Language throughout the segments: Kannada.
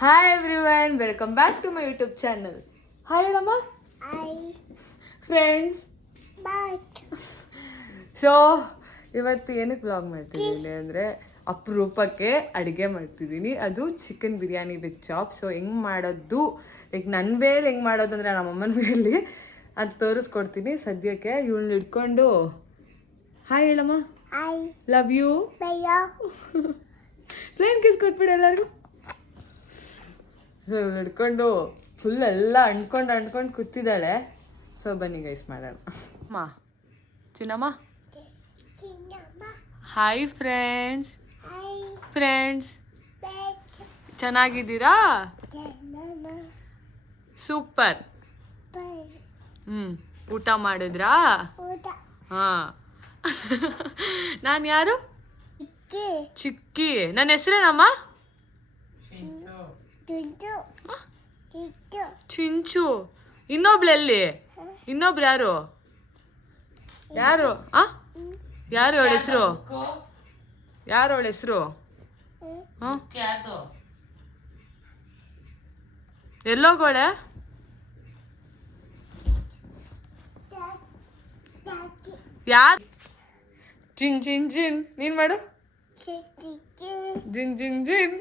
Hi everyone, welcome back to my YouTube channel. Hi Rama. Hi. Friends. Bye. So ಇವತ್ತು ಏನಕ್ಕೆ ಬ್ಲಾಗ್ ಮಾಡ್ತಿದ್ದೀನಿ ಅಂದರೆ ಅಪರೂಪಕ್ಕೆ ಅಡುಗೆ ಮಾಡ್ತಿದ್ದೀನಿ. ಅದು chicken biryani with chop. So ಹೆಂಗೆ ಮಾಡೋದು, ಲೈಕ್ ನನ್ನ ಬೇರೆ ಹೆಂಗೆ ಮಾಡೋದು ಅಂದರೆ ನಮ್ಮಮ್ಮನ ಬೇಲಿ ಅದು ತೋರಿಸ್ಕೊಡ್ತೀನಿ. ಸದ್ಯಕ್ಕೆ ಇವಳನ್ನ ಹಿಡ್ಕೊಂಡು ಹಾಯ್ ಹೇಳಮ್ಮ. Hi. Love you. Bye. Flying kiss ಕೊಟ್ಬಿಡಿ ಎಲ್ಲರಿಗೂ. ಸೊ ಇವಳು ಹಿಡ್ಕೊಂಡು ಫುಲ್ ಎಲ್ಲ ಅಂಟ್ಕೊಂಡು ಕೂತಿದ್ದಾಳೆ. ಸೊ ಬನ್ನಿ ಗೈಸ್ ಮಾಡೋಣ. ಅಮ್ಮ ಚಿನ್ನಮ್ಮ. Hi friends. ಫ್ರೆಂಡ್ಸ್ ಚೆನ್ನಾಗಿದ್ದೀರಾ? ಸೂಪರ್. ಊಟ ಮಾಡಿದ್ರಾ? ಹಾಂ. ನಾನು ಯಾರು? ಚಿಕ್ಕಿ. ನನ್ನ ಹೆಸರೇನಮ್ಮ? ಚಿಂಚು. ಇನ್ನೊಬ್ಳೆಲ್ಲಿ? ಇನ್ನೊಬ್ರು ಯಾರು? ಯಾರು ಯಾರು ಅವಳ ಹೆಸರು? ಯಾರು ಅವಳ ಹೆಸರು? ಎಲ್ಲೋಗೋಳೆ? ಯಾರು? ಜಿನ್ ಜಿನ್ ಜಿನ್. ನೀನ್ ಮಾಡು. ಜಿನ್ ಜಿನ್ ಜಿನ್.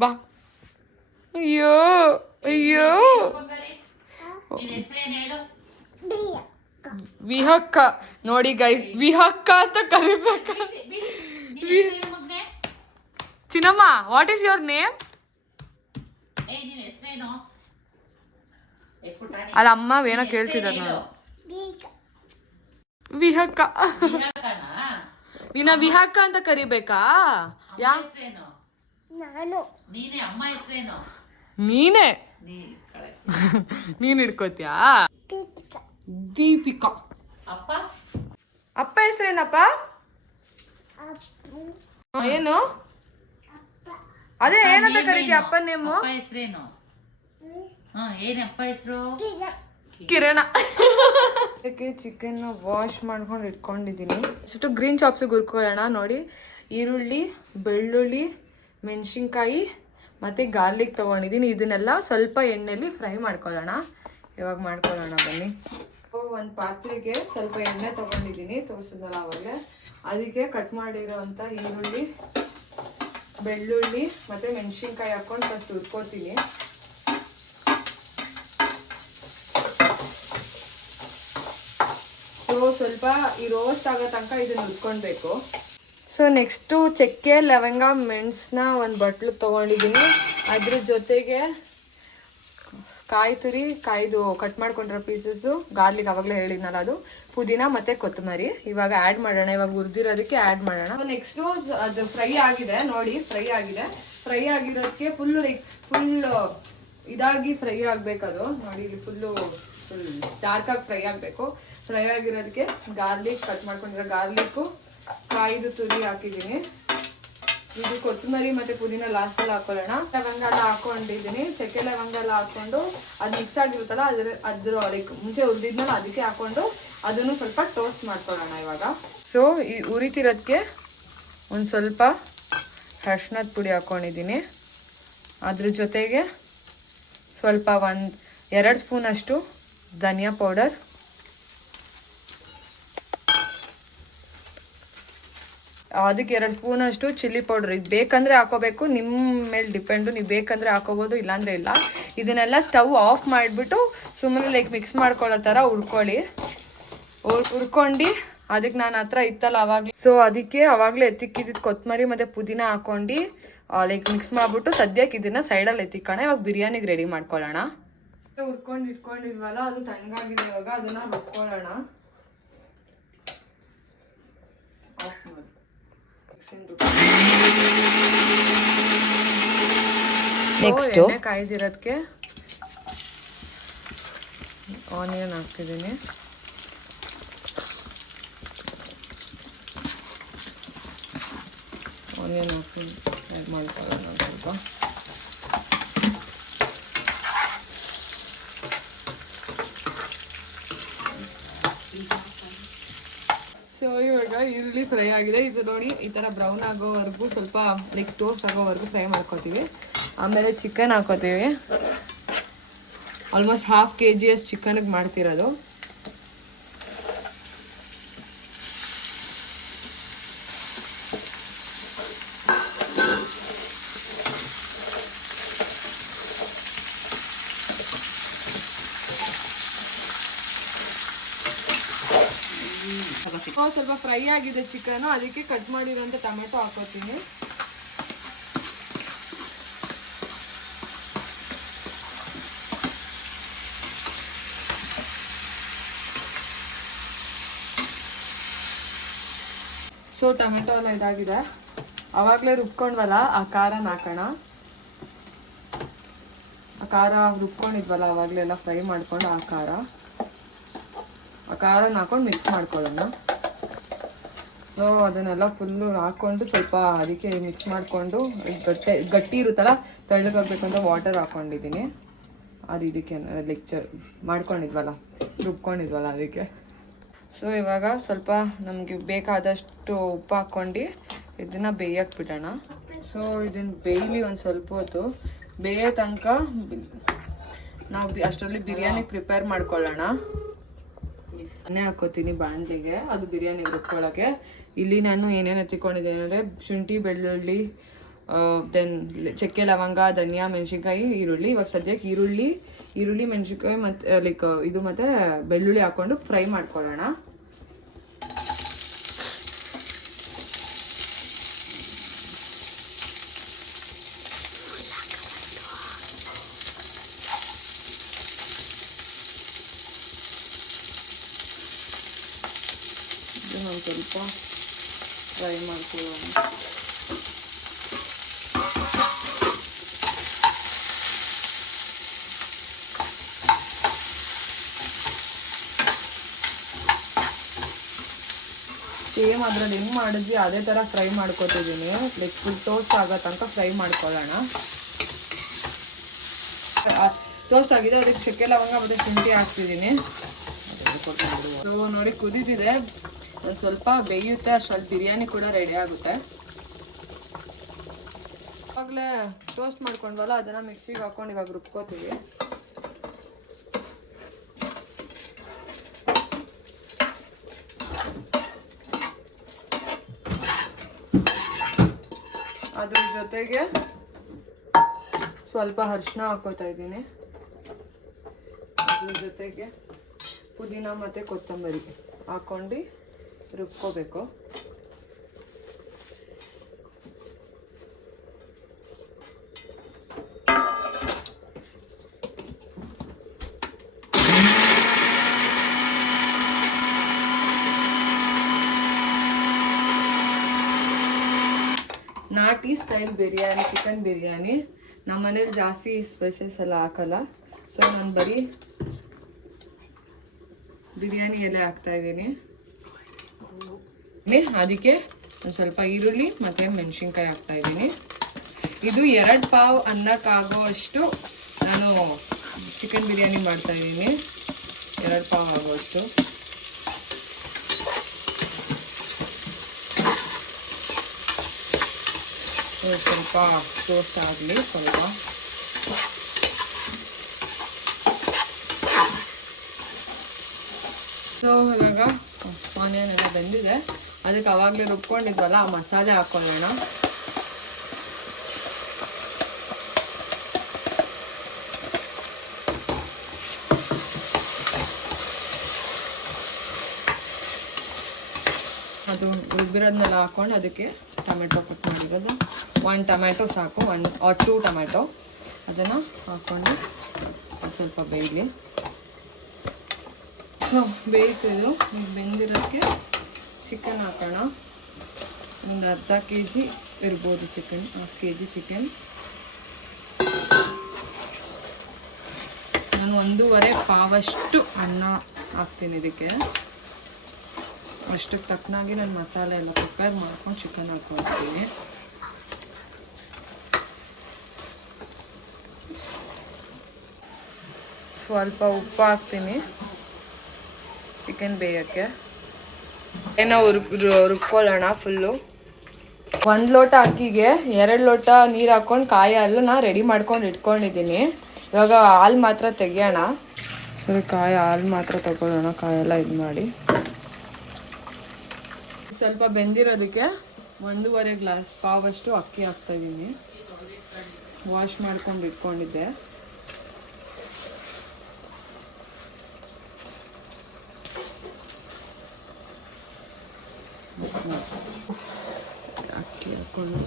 ಬಾ. ಅಯ್ಯೋ ಅಯ್ಯೋ. ವಿಹಕ್ಕ ನೋಡಿ ಗೈಸ್, ವಿಹಕ್ಕ ಅಂತ ಕರಿಬೇಕು. ಚಿನ್ನಮ್ಮ, ವಾಟ್ ಈಸ್ ಯುವರ್ ನೇಮ್? ಅಲ್ಲ ಅಮ್ಮ ಏನೋ ಕೇಳ್ತಿದ್ದಾರೆ ನಾನು. ವಿಹಕ್ಕ. ನಿನ್ನ ವಿಹಕ್ಕ ಅಂತ ಕರಿಬೇಕಾ? ಯಾ ನೀನೇ ನೀನ್ ಹಿಡ್ಕೋತ್ಯಾ? ದೀಪಿಕಾ. ಅಪ್ಪ ಹೆಸರೇನಪ್ಪ? ಏನು? ಅದೇ ಏನಂತ ಕರೀತೀಯ ಅಪ್ಪ ನೇಮು? ಕಿರಣ. ಅದಕ್ಕೆ ಚಿಕನ್ ವಾಶ್ ಮಾಡ್ಕೊಂಡು ಇಟ್ಕೊಂಡಿದ್ದೀನಿ. ಅಷ್ಟು ಗ್ರೀನ್ ಚಾಪ್ಸಿಗೆ ಹುರ್ಕೊಳ್ಳೋಣ. ನೋಡಿ, ಈರುಳ್ಳಿ, ಬೆಳ್ಳುಳ್ಳಿ, ಮೆಣಸಿನ್ಕಾಯಿ ಮತ್ತು ಗಾರ್ಲಿಕ್ ತೊಗೊಂಡಿದ್ದೀನಿ. ಇದನ್ನೆಲ್ಲ ಸ್ವಲ್ಪ ಎಣ್ಣೆಯಲ್ಲಿ ಫ್ರೈ ಮಾಡ್ಕೊಳ್ಳೋಣ. ಇವಾಗ ಮಾಡ್ಕೊಳ್ಳೋಣ ಬನ್ನಿ. ಒಂದು ಪಾತ್ರೆಗೆ ಸ್ವಲ್ಪ ಎಣ್ಣೆ ತೊಗೊಂಡಿದ್ದೀನಿ, ತೋರಿಸಿದ್ನಲ್ಲ ಅವಾಗಲೇ. ಅದಕ್ಕೆ ಕಟ್ ಮಾಡಿರೋವಂಥ ಈರುಳ್ಳಿ, ಬೆಳ್ಳುಳ್ಳಿ ಮತ್ತು ಮೆಣಸಿನ್ಕಾಯಿ ಹಾಕ್ಕೊಂಡು ಫಸ್ಟ್ ಹುರ್ಕೋತೀನಿ. ಸೊ ಸ್ವಲ್ಪ ಈ ರೋಸ್ಟ್ ಆಗೋ ತನಕ ಇದನ್ನು ಹುರ್ಕೊಳ್ಬೇಕು. ಸೊ ನೆಕ್ಸ್ಟು ಚಕ್ಕೆ, ಲವಂಗ, ಮೆಣಸನ್ನ ಒಂದು ಬಟ್ಲು ತೊಗೊಂಡಿದ್ದೀನಿ. ಅದ್ರ ಜೊತೆಗೆ ಕಾಯಿ ತುರಿ, ಕಾಯ್ದು ಕಟ್ ಮಾಡ್ಕೊಂಡಿರೋ ಪೀಸಸ್ಸು, ಗಾರ್ಲಿಕ್ ಆವಾಗಲೇ ಹೇಳಿದ್ನಲ್ಲ ಅದು, ಪುದೀನ ಮತ್ತು ಕೊತ್ತಂಬರಿ ಇವಾಗ ಆ್ಯಡ್ ಮಾಡೋಣ. ಇವಾಗ ಹುರಿದಿರೋದಕ್ಕೆ ಆ್ಯಡ್ ಮಾಡೋಣ. ನೆಕ್ಸ್ಟು ಅದು ಫ್ರೈ ಆಗಿದೆ ನೋಡಿ, ಫ್ರೈ ಆಗಿದೆ. ಫ್ರೈ ಆಗಿರೋದಕ್ಕೆ ಫುಲ್ ಇದಾಗಿ ಫ್ರೈ ಆಗಬೇಕದು. ನೋಡಿ ಇಲ್ಲಿ ಫುಲ್ ಡಾರ್ಕಾಗಿ ಫ್ರೈ ಆಗಬೇಕು. ಫ್ರೈ ಆಗಿರೋದಕ್ಕೆ ಗಾರ್ಲಿಕ್, ಕಟ್ ಮಾಡ್ಕೊಂಡಿರೋ ಗಾರ್ಲಿಕ್ಕು, ಕಾಯ್ದು ತುರಿ ಹಾಕಿದ್ದೀನಿ. ಇದು ಕೊತ್ತಂಬರಿ ಮತ್ತು ಪುದೀನ ಲಾಸ್ಟಲ್ಲಿ ಹಾಕೊಳ್ಳೋಣ. ಲವಂಗ ಎಲ್ಲ ಹಾಕೊಂಡಿದ್ದೀನಿ. ಚಕ್ಕೆ ಲವಂಗ ಎಲ್ಲ ಹಾಕ್ಕೊಂಡು ಅದು ಮಿಕ್ಸ್ ಆಗಿರುತ್ತಲ್ಲ ಅದ್ರ ಲೈಕ್ ಮುಂಚೆ ಹುರಿದಿದ್ನಲ್ಲ ಅದಕ್ಕೆ ಹಾಕ್ಕೊಂಡು ಅದನ್ನು ಸ್ವಲ್ಪ ಟೋಸ್ಟ್ ಮಾಡ್ಕೊಳ್ಳೋಣ ಇವಾಗ. ಸೊ ಈ ಉರಿತಿರೋದಕ್ಕೆ ಒಂದು ಸ್ವಲ್ಪ ಅರಿಶಿಣದ ಪುಡಿ ಹಾಕ್ಕೊಂಡಿದ್ದೀನಿ. ಅದ್ರ ಜೊತೆಗೆ ಸ್ವಲ್ಪ 1-2 ಸ್ಪೂನಷ್ಟು ಧನಿಯಾ ಪೌಡರ್, ಅದಕ್ಕೆ 2 ಸ್ಪೂನಷ್ಟು ಚಿಲ್ಲಿ ಪೌಡ್ರ್. ಇದು ಬೇಕಂದರೆ ಹಾಕೋಬೇಕು, ನಿಮ್ಮ ಮೇಲೆ ಡಿಪೆಂಡು. ನೀವು ಬೇಕಂದರೆ ಹಾಕೋಬೋದು, ಇಲ್ಲಾಂದರೆ ಇಲ್ಲ. ಇದನ್ನೆಲ್ಲ ಸ್ಟವ್ ಆಫ್ ಮಾಡಿಬಿಟ್ಟು ಸುಮ್ಮನೆ ಲೈಕ್ ಮಿಕ್ಸ್ ಮಾಡ್ಕೊಳ್ಳೋ ಥರ ಹುರ್ಕೊಂಡು ಅದಕ್ಕೆ ನಾನು ಹತ್ರ ಇತ್ತಲ್ಲ ಅವಾಗಲೇ, ಸೊ ಅದಕ್ಕೆ ಅವಾಗಲೇ ಎತ್ತಿಕ್ಕಿದ್ದು ಕೊತ್ತಂಬರಿ ಮತ್ತು ಪುದೀನ ಹಾಕ್ಕೊಂಡು ಲೈಕ್ ಮಿಕ್ಸ್ ಮಾಡಿಬಿಟ್ಟು ಸದ್ಯಕ್ಕೆ ಇದನ್ನು ಸೈಡಲ್ಲಿ ಎತ್ತಿಕ್ಕೋಣ. ಇವಾಗ ಬಿರಿಯಾನಿಗೆ ರೆಡಿ ಮಾಡ್ಕೊಳ್ಳೋಣ. ಹುರ್ಕೊಂಡು ಇಟ್ಕೊಂಡಿದ್ವಲ್ಲ ಅದು ತಣ್ಣಗಾಗಿದೆ. ಇವಾಗ ಅದನ್ನು ಹುರ್ಕೊಳ್ಳೋಣ. ಆಫ್ ಮಾಡಿ ನೆಕ್ಸ್ಟ್ ಎಣ್ಣೆ ಕಾಯ್ದಿರೋದಕ್ಕೆ ಆನಿಯನ್ ಹಾಕ್ತಿದ್ದೀನಿ. ಆನಿಯನ್ ಹಾಕಿ ಆ್ಯಡ್ ಮಾಡ್ಕೊಳ್ಳೋಣ ಸ್ವಲ್ಪ. ಸೊ ಇವಾಗ ಈರುಳ್ಳಿ ಫ್ರೈ ಆಗಿದೆ. ಇದು ನೋಡಿ ಈ ಥರ ಬ್ರೌನ್ ಆಗೋವರೆಗೂ ಸ್ವಲ್ಪ ಲೈಕ್ ಟೋಸ್ಟ್ ಆಗೋವರೆಗೂ ಫ್ರೈ ಮಾಡ್ಕೊತೀವಿ. ಆಮೇಲೆ ಚಿಕನ್ ಹಾಕೋತೀವಿ. ಆಲ್ಮೋಸ್ಟ್ ½ kg ಅಷ್ಟು ಚಿಕನ್ಗೆ ಮಾಡ್ತಿರೋದು. ಸ್ವಲ್ಪ ಫ್ರೈ ಆಗಿದೆ ಚಿಕನ್, ಅದಕ್ಕೆ ಕಟ್ ಮಾಡಿರೋಂಥ ಟೊಮೆಟೊ ಹಾಕೋತೀನಿ. ಸೊ ಟೊಮೆಟೊ ಎಲ್ಲ ಇದಾಗಿದೆ. ಅವಾಗಲೇ ರುಬ್ಕೊಂಡ್ವಲ್ಲ ಆ ಖಾರನ ಹಾಕೋಣ. ಆ ಖಾರ ರುಬ್ಕೊಂಡಿದ್ವಲ್ಲ ಅವಾಗಲೆಲ್ಲ ಫ್ರೈ ಮಾಡ್ಕೊಂಡು ಆ ಖಾರನ ಹಾಕೊಂಡು ಮಿಕ್ಸ್ ಮಾಡ್ಕೊಳ್ಳೋಣ. ಸೊ ಅದನ್ನೆಲ್ಲ ಫುಲ್ಲು ಹಾಕ್ಕೊಂಡು ಸ್ವಲ್ಪ ಅದಕ್ಕೆ ಮಿಕ್ಸ್ ಮಾಡಿಕೊಂಡು ಗಟ್ಟಿ ಇರುತ್ತಲ್ಲ ತೆಳ್ಳಗಾಗಬೇಕು ಅಂತ ವಾಟರ್ ಹಾಕ್ಕೊಂಡಿದ್ದೀನಿ. ಅದು ಇದಕ್ಕೆ ಲೆಕ್ಚರ್ ಮಾಡ್ಕೊಂಡಿದ್ವಲ್ಲ ರುಬ್ಕೊಂಡಿದ್ವಲ್ಲ ಅದಕ್ಕೆ. ಸೊ ಇವಾಗ ಸ್ವಲ್ಪ ನಮಗೆ ಬೇಕಾದಷ್ಟು ಉಪ್ಪು ಹಾಕ್ಕೊಂಡು ಇದನ್ನು ಬೇಯಕ್ಕೆ ಬಿಡೋಣ. ಸೊ ಇದನ್ನು ಬೇಯಲಿ ಒಂದು ಸ್ವಲ್ಪ ಹೊತ್ತು. ಬೇಯೋ ತನಕ ನಾವು ಅಷ್ಟರಲ್ಲಿ ಬಿರಿಯಾನಿ ಪ್ರಿಪೇರ್ ಮಾಡ್ಕೊಳ್ಳೋಣ. ಎಣ್ಣೆ ಹಾಕೋತೀನಿ ಬಾಣಲೆಗೆ, ಅದು ಬಿರಿಯಾನಿ ರುಬ್ಕೊಳ್ಳೋಕ್ಕೆ. ಇಲ್ಲಿ ನಾನು ಏನೇನು ಎತ್ತಿಕೊಂಡಿದ್ದೀನಿ ಅಂದರೆ ಶುಂಠಿ, ಬೆಳ್ಳುಳ್ಳಿ, ದೆನ್ ಚಕ್ಕೆ, ಲವಂಗ, ಧನಿಯಾ, ಮೆಣಸಿನ್ಕಾಯಿ, ಈರುಳ್ಳಿ. ಇವಾಗ ಸದ್ಯಕ್ಕೆ ಈರುಳ್ಳಿ ಮೆಣಸಿನ್ಕಾಯಿ ಮತ್ತು ಲೈಕ್ ಇದು ಮತ್ತು ಬೆಳ್ಳುಳ್ಳಿ ಹಾಕ್ಕೊಂಡು ಫ್ರೈ ಮಾಡ್ಕೊಳ್ಳೋಣ. ಸ್ವಲ್ಪ ಫ್ರೈ ಮಾಡ್ಕೊಳ್ಳೋಣ. ಸೇಮ್ ಅದ್ರಲ್ಲಿ ಹೆಂಗೆ ಮಾಡಿದ್ವಿ ಅದೇ ಥರ ಫ್ರೈ ಮಾಡ್ಕೊತಿದ್ದೀನಿ. ಲೈಕ್ ಫುಲ್ ಟೋಸ್ಟ್ ಆಗೋ ತನಕ ಫ್ರೈ ಮಾಡ್ಕೊಳ್ಳೋಣ. ಟೋಸ್ಟ್ ಆಗಿದೆ, ಅದಕ್ಕೆ ಚಕ್ಕೆ, ಲವಂಗ ಮತ್ತು ಶುಂಠಿ ಹಾಕ್ತಿದ್ದೀನಿ. ಸೊ ನೋಡಿ ಕುದೀತಿದೆ, ಸ್ವಲ್ಪ ಬೇಯುತ್ತೆ, ಅಷ್ಟರಲ್ಲಿ ಬಿರಿಯಾನಿ ಕೂಡ ರೆಡಿ ಆಗುತ್ತೆ. ಇವಾಗಲೇ ಟೋಸ್ಟ್ ಮಾಡ್ಕೊಂಡ್ವಲ್ಲ ಅದನ್ನು ಮಿಕ್ಸಿಗೆ ಹಾಕೊಂಡು ಇವಾಗ ರುಬ್ಕೋತೀವಿ. ಅದ್ರ ಜೊತೆಗೆ ಸ್ವಲ್ಪ ಅರಿಶಿನ ಹಾಕೋತಾ ಇದ್ದೀನಿ. ಅದ್ರ ಜೊತೆಗೆ ಪುದೀನ ಮತ್ತು ಕೊತ್ತಂಬರಿ ಹಾಕ್ಕೊಂಡು ರುಬ್ಕೋಬೇಕು. ನಾಟಿ ಸ್ಟೈಲ್ ಬಿರಿಯಾನಿ, ಚಿಕನ್ ಬಿರಿಯಾನಿ. ನಮ್ಮ ಮನೇಲಿ ಜಾಸ್ತಿ ಸ್ಪೈಸಸ್ ಎಲ್ಲ ಹಾಕಲ್ಲ. ಸೊ ನಾನು ಬರೀ ಬಿರಿಯಾನಿ ಎಲೆ ಹಾಕ್ತಾ ಇದ್ದೀನಿ. ಅದಕ್ಕೆ ಒಂದು ಸ್ವಲ್ಪ ಈರುಳ್ಳಿ ಮತ್ತು ಮೆಣಸಿನ್ಕಾಯಿ ಹಾಕ್ತಾ ಇದ್ದೀನಿ. ಇದು 2 ಪಾವ್ ಅನ್ನಕ್ಕಾಗೋ ಅಷ್ಟು ನಾನು ಚಿಕನ್ ಬಿರಿಯಾನಿ ಮಾಡ್ತಾ ಇದ್ದೀನಿ. 2 ಪಾವ್ ಆಗೋಷ್ಟು. ಸ್ವಲ್ಪ ಟೋಸ್ಟ್ ಆಗಲಿ ಸ್ವಲ್ಪ. ಸೊ ಇವಾಗ ಆನಿಯನ್ ಎಲ್ಲ ಬೆಂದಿದೆ, ಅದಕ್ಕೆ ಅವಾಗಲೇ ರುಬ್ಕೊಂಡಿದ್ವಲ್ಲ ಆ ಮಸಾಲೆ ಹಾಕ್ಕೊಳ್ಳೋಣ. ಅದು ರುಬ್ಬಿರೋದನ್ನೆಲ್ಲ ಹಾಕ್ಕೊಂಡು ಅದಕ್ಕೆ ಟೊಮೆಟೊ ಕಟ್ ಮಾಡಿರೋದು 1 ಟೊಮೆಟೊ ಸಾಕು, 1 or 2 ಟೊಮೆಟೊ. ಅದನ್ನು ಹಾಕ್ಕೊಂಡು ಸ್ವಲ್ಪ ಬೇಯಲಿ. ಸೊ ಬೇಯ್ತಿದ್ದು ಈಗ ಬೆಂದಿರೋಕ್ಕೆ ಚಿಕನ್ ಹಾಕೋಣ. ಒಂದು ಅರ್ಧ kg ಇರ್ಬೋದು ಚಿಕನ್, ½ kg ಚಿಕನ್. ನಾನು 1.5 ಪಾವಷ್ಟು ಅನ್ನ ಹಾಕ್ತೀನಿ ಇದಕ್ಕೆ. ಅಷ್ಟಕ್ಕೆ ತಕ್ಕನಾಗಿ ನಾನು ಮಸಾಲೆ ಎಲ್ಲ ಪ್ರಿಪೇರ್ ಮಾಡ್ಕೊಂಡು ಚಿಕನ್ ಹಾಕ್ಕೊಳ್ತೀನಿ. ಸ್ವಲ್ಪ ಉಪ್ಪು ಹಾಕ್ತೀನಿ ಚಿಕನ್ ಬೇಯೋಕ್ಕೆ. ನಾವು ರುಬ್ಕೊಳ್ಳೋಣ ಫುಲ್ಲು. 1 ಲೋಟ ಅಕ್ಕಿಗೆ 2 ಲೋಟ ನೀರು ಹಾಕೊಂಡು ಕಾಯಿ ಹಾಲು ನಾ ರೆಡಿ ಮಾಡ್ಕೊಂಡು ಇಟ್ಕೊಂಡಿದ್ದೀನಿ. ಇವಾಗ ಹಾಲು ಮಾತ್ರ ತೆಗಿಯೋಣ. ಸರಿ, ಕಾಯಿ ಹಾಲು ಮಾತ್ರ ತಗೊಳ್ಳೋಣ. ಕಾಯೆಲ್ಲ ಇದು ಮಾಡಿ ಸ್ವಲ್ಪ ಬೆಂದಿರೋದಕ್ಕೆ 1.5 ಗ್ಲಾಸ್ ಪಾವಷ್ಟು ಅಕ್ಕಿ ಹಾಕ್ತಾಯಿದ್ದೀನಿ. ವಾಶ್ ಮಾಡ್ಕೊಂಡು ಇಟ್ಕೊಂಡಿದ್ದೆ. ಅಕ್ಕಿ ಹಾಕೊಂಡು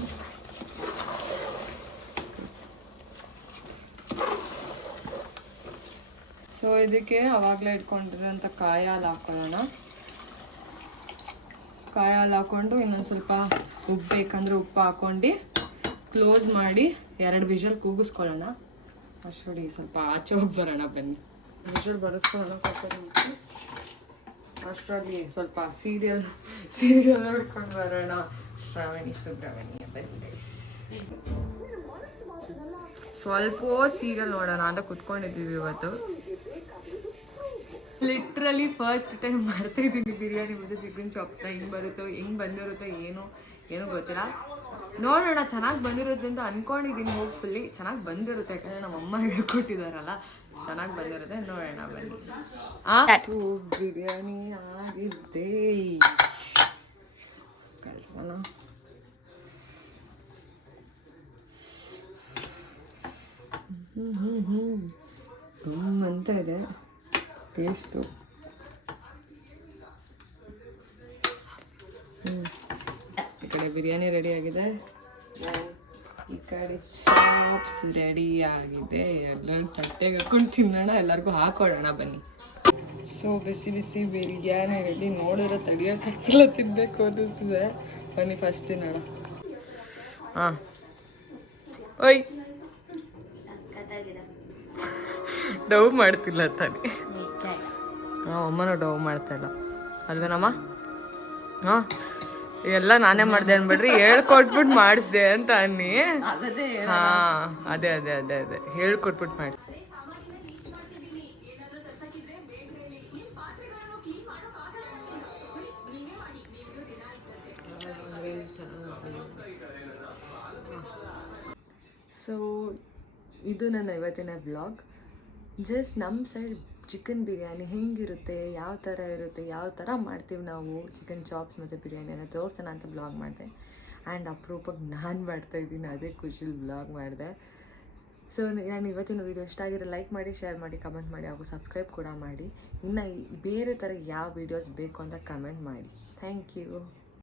ಸೊ ಇದಕ್ಕೆ ಅವಾಗಲೇ ಇಟ್ಕೊಂಡಿರೋಂಥ ಕಾಯಿ ಹಾಲು ಹಾಕೊಳ್ಳೋಣ. ಕಾಯಿ ಹಾಲು ಹಾಕ್ಕೊಂಡು ಇನ್ನೊಂದು ಸ್ವಲ್ಪ ಉಪ್ಪು ಬೇಕಂದ್ರೆ ಉಪ್ಪು ಹಾಕ್ಕೊಂಡು ಕ್ಲೋಸ್ ಮಾಡಿ 2 ವಿಷಲ್ ಕೂಗಿಸ್ಕೊಳ್ಳೋಣ. ಅಷ್ಟೊಡಿ ಸ್ವಲ್ಪ ಆಚೆ ಹೋಗಿ ಬರೋಣ ಬನ್ನಿ. ವಿಷಲ್ ಬರೆಸ್ಕೊಳ್ಳೋಣ. ಅಷ್ಟರಲ್ಲಿ ಸ್ವಲ್ಪ ಸೀರಿಯಲ್ ನೋಡ್ಕೊಂಡು ಬರೋಣ. ಶ್ರಾವಣಿ ಸುಬ್ರಹ್ಮಣ್ಯ ಬನ್ನಿ. ಸ್ವಲ್ಪ ಸೀರಿಯಲ್ ನೋಡೋಣ ಅಂತ ಕುತ್ಕೊಂಡಿದ್ದೀವಿ ಇವತ್ತು. ಲಿಟ್ರಲಿ ಫಸ್ಟ್ ಟೈಮ್ ಮಾಡ್ತಾ ಇದ್ದೀನಿ ಬಿರಿಯಾನಿ ಮತ್ತು ಚಿಕನ್ ಚಾಪ್ಸ್ನ. ಹೆಂಗೆ ಬಂದಿರುತ್ತೋ ಏನೂ ಗೊತ್ತಿಲ್ಲ. ನೋಡೋಣ, ಚೆನ್ನಾಗಿ ಬಂದಿರುತ್ತೆ ಅಂತ ಅಂದ್ಕೊಂಡಿದ್ದೀನಿ. ಹೋಪ್ಫುಲ್ಲಿ ಚೆನ್ನಾಗಿ ಬಂದಿರುತ್ತೆ, ಯಾಕಂದರೆ ನಮ್ಮಮ್ಮ ಹೇಳ್ಕೊಟ್ಟಿದ್ದಾರಲ್ಲ, ಚೆನ್ನಾಗಿ ಬಂದಿರುತ್ತೆ. ನೋಡೋಣ ಬನ್ನಿ. ಬಿರಿಯಾನಿ ಆಗಿದ್ದೆ ಕಳ್ಸೋಣ. ಅಂತ ಇದೆ ಟೇಸ್ಟು. ಈ ಕಡೆ ಬಿರಿಯಾನಿ ರೆಡಿ ಆಗಿದೆ, ಈ ಕಡೆ ಚಾಪ್ಸ್ ರೆಡಿ ಆಗಿದೆ. ಎಲ್ಲರೂ ತಟ್ಟೆಗೆ ಹಾಕೊಂಡು ತಿನ್ನೋಣ, ಎಲ್ಲರಿಗೂ ಹಾಕೊಳ್ಳೋಣ ಬನ್ನಿ. ಸೊ ಬಿಸಿ ಬಿಸಿ ಬಿರಿಯಾನಿ ರೆಡಿ. ನೋಡಿದ್ರೆ ತಡಿಯೋಕ್ಕಾಗ್ತಿಲ್ಲ, ತಿನ್ನಬೇಕು ಅನ್ನಿಸ್ತಿದೆ. ಬನ್ನಿ ಫಸ್ಟ್ ತಿನ್ನೋಣ. ಹಾಂ, ಓಯ್ ಡವ್ ಮಾಡ್ತಿಲ್ಲ ತಾನೆ. ಅಮ್ಮನೂ ಡವ್ ಮಾಡ್ತಾ ಇಲ್ಲ ಅಲ್ವೇನಮ್ಮ? ಹಾಂ, ಎಲ್ಲ ನಾನೇ ಮಾಡಿದೆ ಅನ್ಬೇಡ್ರಿ, ಹೇಳ್ಕೊಟ್ಬಿಟ್ಟು ಮಾಡಿಸ್ದೆ ಅಂತ ಅನ್ನಿ. ಹಾಂ, ಅದೇ ಹೇಳ್ಕೊಟ್ಬಿಟ್ಟು ಮಾಡಿಸ್ದೆ. ಸೊ ಇದು ನನ್ನ ಇವತ್ತಿನ ವ್ಲಾಗ್. ಜಸ್ಟ್ ನಮ್ಮ ಸೈಡ್ ಚಿಕನ್ ಬಿರಿಯಾನಿ ಹೆಂಗಿರುತ್ತೆ, ಯಾವ ಥರ ಇರುತ್ತೆ, ಯಾವ ಥರ ಮಾಡ್ತೀವಿ ನಾವು ಚಿಕನ್ ಚಾಪ್ಸ್ ಮತ್ತು ಬಿರಿಯಾನಿಯನ್ನು ತೋರ್ಸೋಣ ಅಂತ ಬ್ಲಾಗ್ ಮಾಡಿದೆ. ಆ್ಯಂಡ್ ಅಪ್ರೂಪಕ್ಕೆ ನಾನು ಮಾಡ್ತಾಯಿದ್ದೀನಿ, ಅದೇ ಖುಷಿಲಿ ಬ್ಲಾಗ್ ಮಾಡಿದೆ. ಸೊ ನಾನು ಇವತ್ತಿನ ವೀಡಿಯೋ ಇಷ್ಟ ಆಗಿರೋ ಲೈಕ್ ಮಾಡಿ, ಶೇರ್ ಮಾಡಿ, ಕಮೆಂಟ್ ಮಾಡಿ, ಹಾಗೂ ಸಬ್ಸ್ಕ್ರೈಬ್ ಕೂಡ ಮಾಡಿ. ಇನ್ನು ಬೇರೆ ಥರ ಯಾವ ವೀಡಿಯೋಸ್ ಬೇಕು ಅಂತ ಕಮೆಂಟ್ ಮಾಡಿ. Thank you.